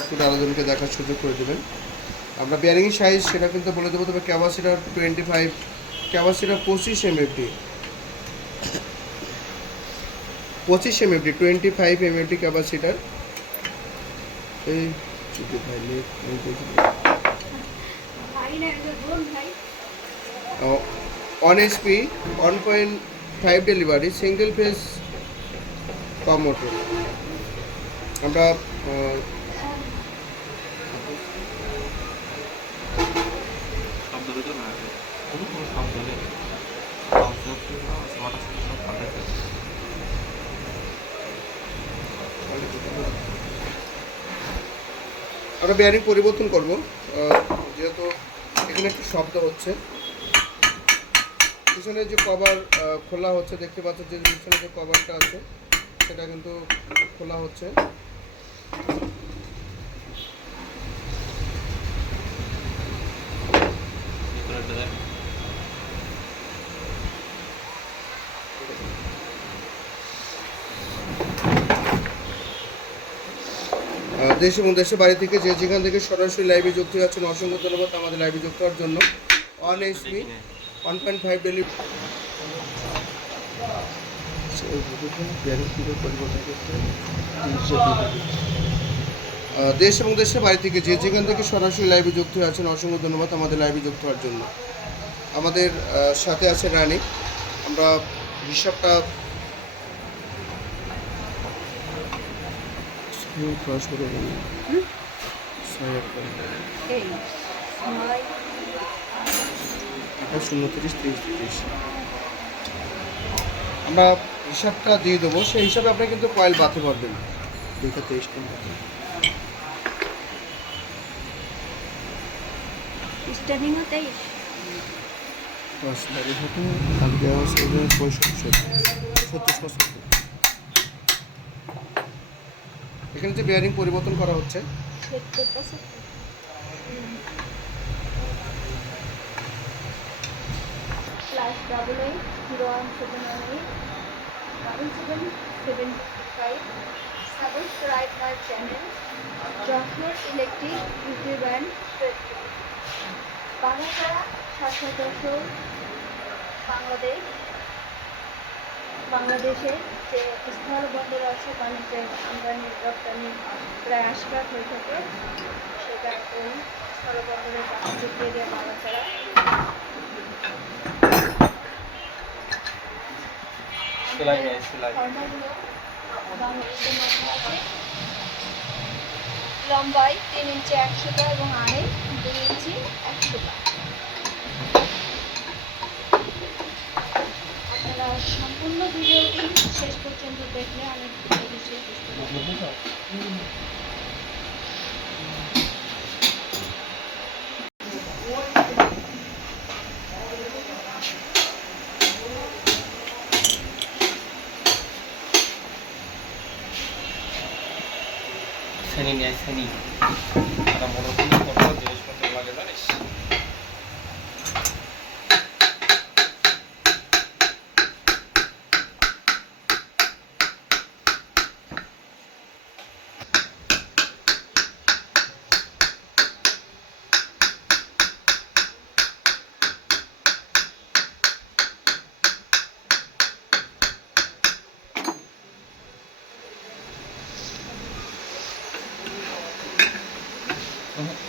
আলোচনাকে দেখার সুযোগ করে দেবেন। আমরা বিয়ারিং সাইজ সেটা কিন্তু বলে দেবো তবে ক্যাপাসিটার টোয়েন্টি ফাইভ ক্যাপাসিটার পঁচিশ এমএফটি পঁচিশ MFT twenty five MFT capacitor এই on SP one point five delivery single phase com motor আমরা আহ, শব্দ দিতে না কোনো কোনো শব্দ নেই স্মার্ট সব পাঠাতে আমরা বেয়ারিং পরিবর্তন করব। যেহেতু এখানে একটু শব্দ হচ্ছে। পিছনে যে কভার খোলা হচ্ছে, দেখতে পাচ্ছেন যে পিছনে যে কভারটা আছে, সেটা কিন্তু খোলা হচ্ছে ভিতরে দেয় আহ, দেশ এবং দেশের বাড়ি থেকে যে যেখান থেকে সরাসরি লাইভে যুক্ত হয়ে আছেন অসংখ্য ধন্যবাদ আমাদের লাইভে যুক্ত হওয়ার জন্য। One HP one point five daily দেশ এবং দেশের বাড়ি থেকে যে যেখান থেকে সরাসরি লাইভে যুক্ত হয়ে আছেন অসংখ্য ধন্যবাদ আমাদের লাইভে যুক্ত হওয়ার জন্য। আমাদের সাথে আছে রানী। আমরা হিসাবটা ক্রস করে। এই নয় আঠাশ উনত্রিশ তিরিশ তিরিশ আমরা হিসাবটা দিয়ে দেবো। সেই হিসাবে আপনি কিন্তু কয়েল বাতে পারবেন। দুইটা তেইশ নম্বর স্টার্টিংও তেইশ। দশ বারো হাতে পঁয়ষট্টি সত্তর। এখানে যে বেয়ারিং পরিবর্তন করা হচ্ছে seven seven channel electric YouTube বাংলাছাড়া সাতশো বাংলাদেশ বাংলাদেশে যে স্থল বন্দর আছে বাণিজ্যের আমদানি রপ্তানি প্রায় আশি ভাগ হয়ে থাকে। সেটা ওই স্থলবন্দরের ফর্মাগুলো বাংলাদেশের মধ্যে আছে লম্বায় তিন ইঞ্চি একশোটা এবং আড়ে দুই ইঞ্চি একশোটা আপনারা সম্পূর্ণ ভিডিওটি শেষ পর্যন্ত দেখলে অনেক বেশি বুঝতে পারবেন শ্রেণি নেয় শ্রেণি তারা মনে করি কত জিনিসপত্র লাগে জানিস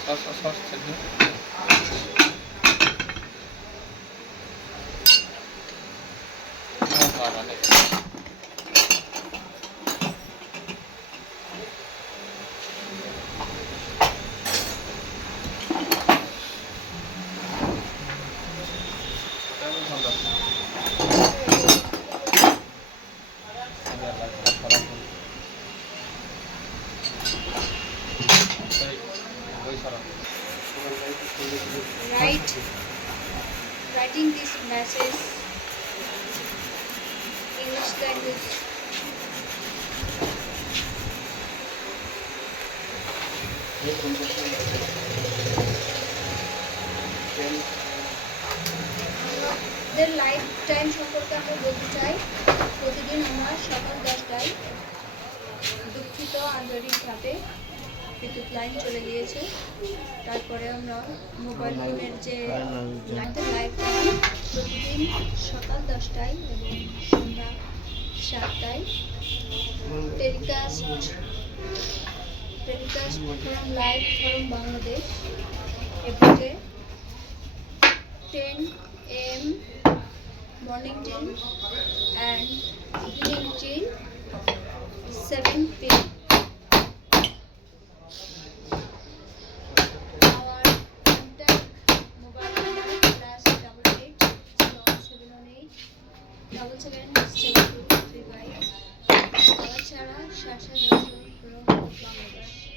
সস সস সস ছেড়ে মানে ওই সারা write writing this message English language আমাদের লাইফ টাইম সম্পর্কে আমরা বলতে চাই, প্রতিদিন আমার সকাল দশটায় দুঃখিত আন্তরিকভাবে বিদ্যুৎ লাইন চলে গিয়েছে। তারপরে আমরা মোবাইল ফোনের যে লাইভ টাইম প্রতিদিন সকাল দশটায় এবং সন্ধ্যা সাতটায় telecast telecast from live from Bangladesh everyday ten AM morning ten and evening ten seven PM Our contact mobile number plus double eight zero seven one eight double seven seven two three five. আবার ছাড়া শাসা যোজন from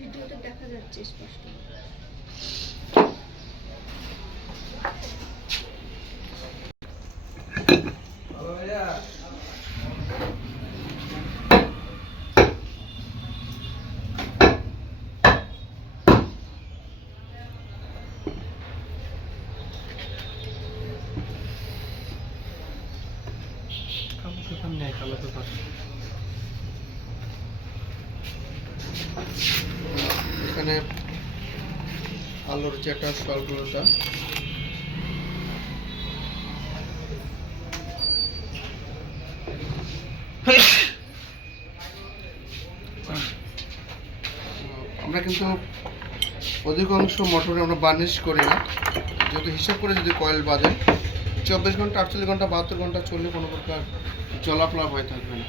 ভিডিওতে দেখা যাচ্ছে স্পষ্ট। এখানে আলোর যেটা স্বল্পতা আমরা কিন্তু অধিকাংশ মোটরে আমরা বার্নিশ করি না। যেহেতু হিসাব করে যদি কয়েল বাঁধে চব্বিশ ঘণ্টা, আটচল্লিশ ঘণ্টা, বাহাত্তর ঘণ্টা চললে কোনো প্রকার জলাপ্লাব হয়ে থাকবে না।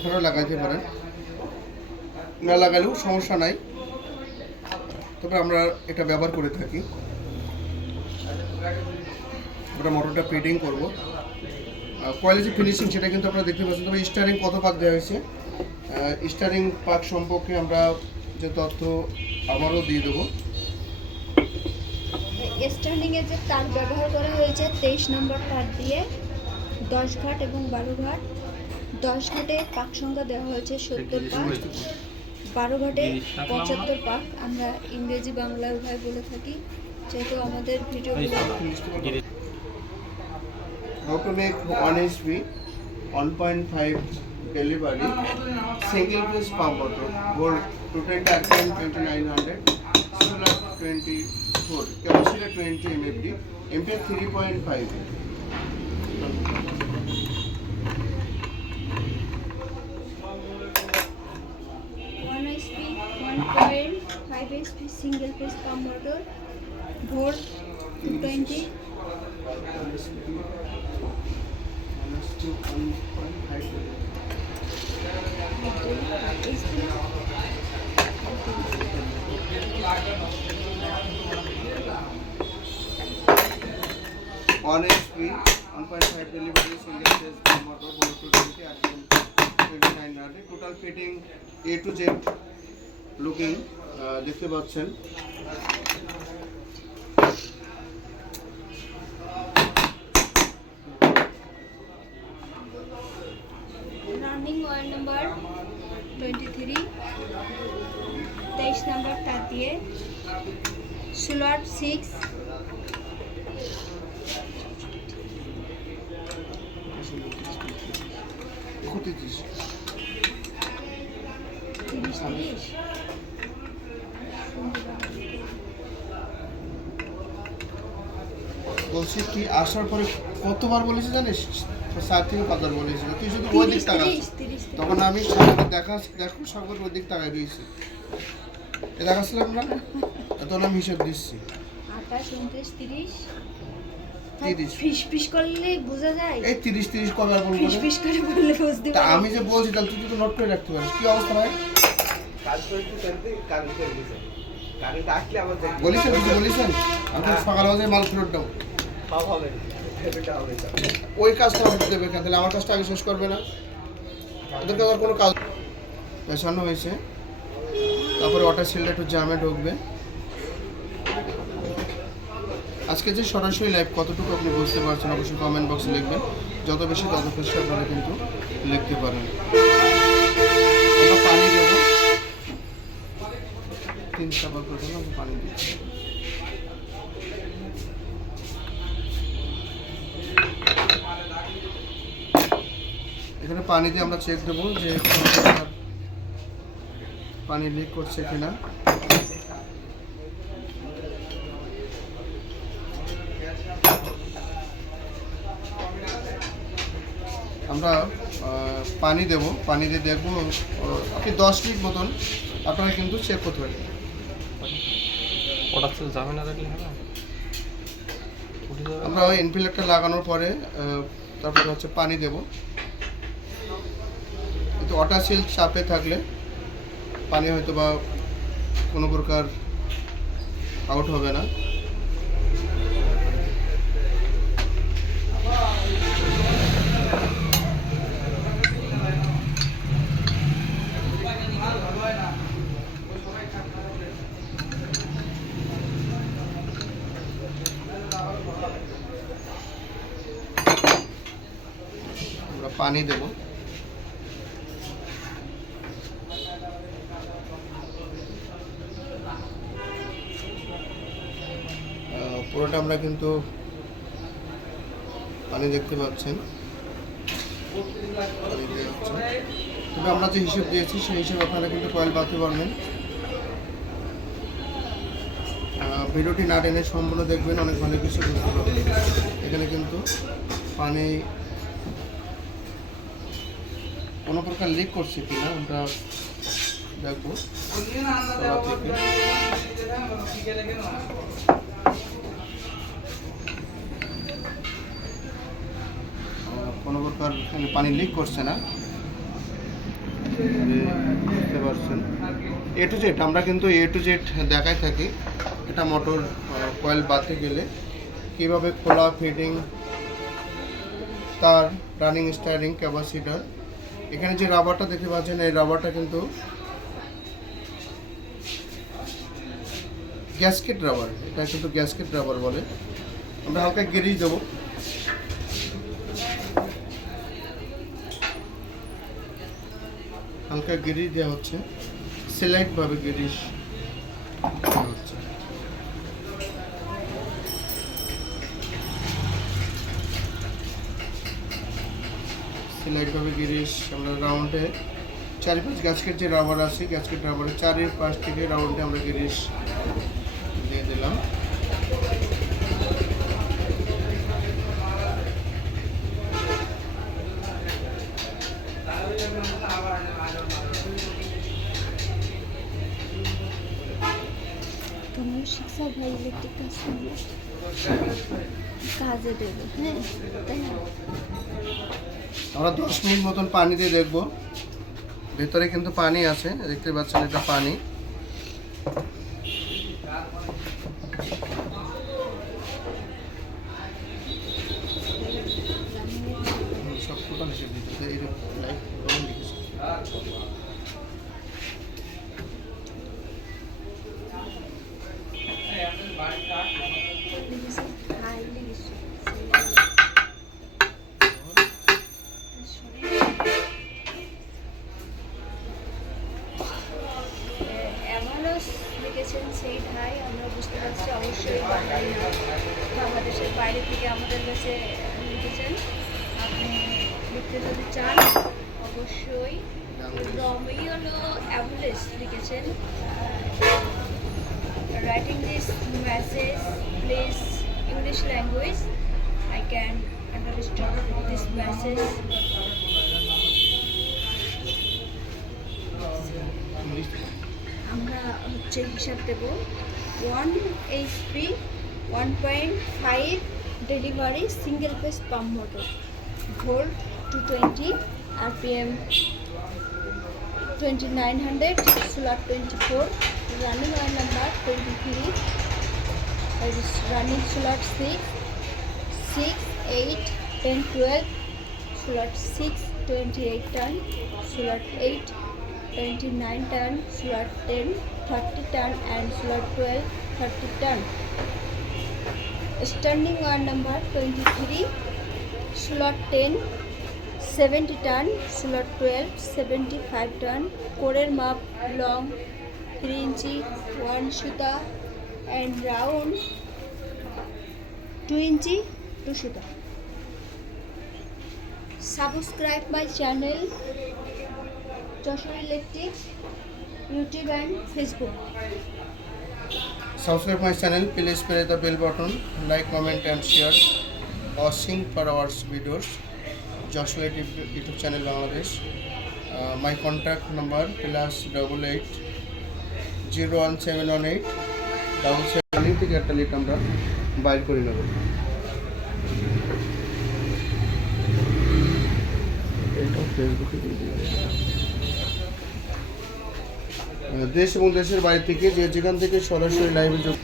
আপনারা লাগাইতে পারেন। না লাগালেও সমস্যা নাই। তবে আমরা এটা ব্যবহার করে থাকি। আমরা মোটরটা ফিটিং করব। কোয়ালিটি ফিনিশিং সেটা কিন্তু আপনারা দেখতে পাচ্ছেন। তবে স্টারিং কত পাক দেওয়া হয়েছে? স্টারিং পাক সম্পর্কে আমরা যে তথ্য আবারও দিয়ে দেবো। স্ট্যান্ডিংয়ে যে তার ব্যবহার করা হয়েছে, তেইশ নম্বর তার দিয়ে দশ ঘাট এবং বারো ঘাট দশ ঘাটে পাক সংখ্যা দেওয়া হয়েছে সত্তর পাক বারো ঘাটে পঁচাত্তর পাক। আমরা ইংরেজি বাংলা উভয় বলে থাকি। যেহেতু আমাদের video one point five delivery single piece পাম বটল টোয়েন্টি আট ten twenty nine hundred twenty four কেমন সিলার twenty MFD three point five five HP single page pump motor ভোর two twenty one HP 1.5 delivery single phase pump motor volt 220 rpm 2900 total fitting A to Z looking আহ, দেখতে পাচ্ছেন। Running wire number twenty three তেইশ number তার দিয়ে সুলার six একত্রিশ বলছি তুই আসার পরে কতবার বলেছি জানিস? সাত থেকে পাঁচবার বলেছিল তুই শুধু ওই দিক তাকাস তখন আমি সাগর দেখা দেখো সাগর ওই দিক তাকাই রয়েছি এ দেখাচ্ছিলাম না? তখন আমি হিসেব দিচ্ছি। আঠাশ উনত্রিশ তিরিশ। আমি যে বলছি তাহলে তুই তো নোট করে রাখতে পারিস। কি অবস্থা ভাই? কাজ করে আবার কিছু বলিছেন আমি সকাল বাজে মাল ফেরত দাও। ওই কাজটা দেবে কেন? তাহলে আমার কাজটা আগে শেষ করবে না। কোনো কাজ পেছানো হয়েছে। তারপরে ওয়াটার সিলটা একটু জামে ঢুকবে। আজকে যে সরাসরি লাইভ কতটুকু আপনি বুঝতে পারছেন? অবশ্যই কমেন্ট বক্সে লিখবেন। যত বেশি তত বেশি আপনারা কিন্তু লিখতে পারেন। করে দিলাম পানি দিচ্ছি এখানে পানি দিয়ে আমরা চেক দেবো যে পানি লিক করছে কিনা। আমরা পানি দেব, পানি দিয়ে দেখব আপনি দশ মিনিট মতন আপনারা কিন্তু চেক করতে পারেন আমরা ওই ইনফিলেক্টর লাগানোর পরে তারপরে হচ্ছে পানি দেব। কিন্তু অটাশিল চাপে থাকলে পানি হয়তো বা কোনো প্রকার আউট হবে না আমরা পানি দেব। পুরোটা আমরা কিন্তু পানি দেখতে পাচ্ছেন। তবে আমরা যে হিসেব দিয়েছি, সেই হিসেবে আপনারা কিন্তু কয়েল বাঁধতে পারবেন। ভিডিওটি না টেনে সম্পূর্ণ দেখবেন, অনেক ভালো কিছু এখানে কিন্তু পানি কোনো প্রকার লিক করছে কিনা আমরা দেখব। কোনো প্রকার পানি লিক করছে না। বুঝতে পারছেন। এ টু জেড আমরা কিন্তু এ টু জেড দেখাই থাকি। এটা মোটর কয়েল বাঁধতে গেলে। কীভাবে খোলা ফিটিং তার রানিং স্টারিং ক্যাপাসিটার এখানে যে রাবারটা দেখতে পাচ্ছেন, এই রাবারটা কিন্তু গ্যাসকেট রাবার এটা কিন্তু গ্যাসকেট রাবার বলে। আমরা হালকা গেরিজ দেবো। হালকা গেরিজ দেওয়া হচ্ছে। সেলাইটভাবে গেরিজ দেওয়া হচ্ছে সিলাইটভাবে গিরিশ, আমরা রাউন্ডে চারি পাঁচ গ্যাসকেট যে রাবার আছে গ্যাসকেট রাবারের চারি পাঁচ থেকে রাউন্ডে আমরা গিরিশ দিয়ে দিলাম তোমরা শিক্ষা ভাই ইলেকট্রিক কাজ করবে? কাজে দেবে হ্যাঁ তাই না? আমরা দশ মিনিট মতন পানি দিয়ে দেখব। ভেতরে কিন্তু পানি আছে, দেখতে পাচ্ছেন এটা পানি। English language, i can understand this message. আমরা হচ্ছে হিসাব দেব। One HP one point five delivery single pace pump motor volt two twenty RPM twenty nine hundred solar twenty four running wire number twenty three running solar six six eight ten twelve solar six 28 turn slot 8 29 turn slot 10 30 turn and slot 12 30 turn standing on number 23 slot 10 70 turn slot 12 75 turn কোরের মাপ long 3 ইঞ্চি 1 সুতা and round 2 inch 2 সুতা subscribe my channel Jessore electric YouTube and Facebook Subscribe my channel. Please press the bell button, like, comment, and share. Watching for our videos. Joshua YouTube channel Bangladesh. Uh, my contact number plus double eight zero one seven one eight double seven থেকে একটা Litt আমরা বাইর করে নেব। দেশ এবং দেশের বাইরে থেকে যে যেখান থেকে সরাসরি লাইভে যোগ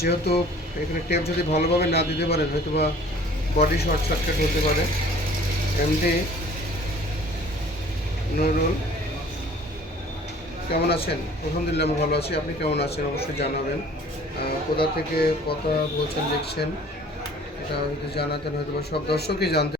যেহেতু এখানে টেপ যদি ভালোভাবে না দিতে পারেন হয়তো বা বডি শর্ট সার্কিট হতে পারে। এমডি নুরুল কেমন আছেন? আলহামদুলিল্লাহ আমি ভালো আছি। আপনি কেমন আছেন? অবশ্যই জানাবেন। কোথা থেকে কথা বলছেন, দেখছেন? এটা যদি জানাতেন হয়তো সব দর্শকই জানতে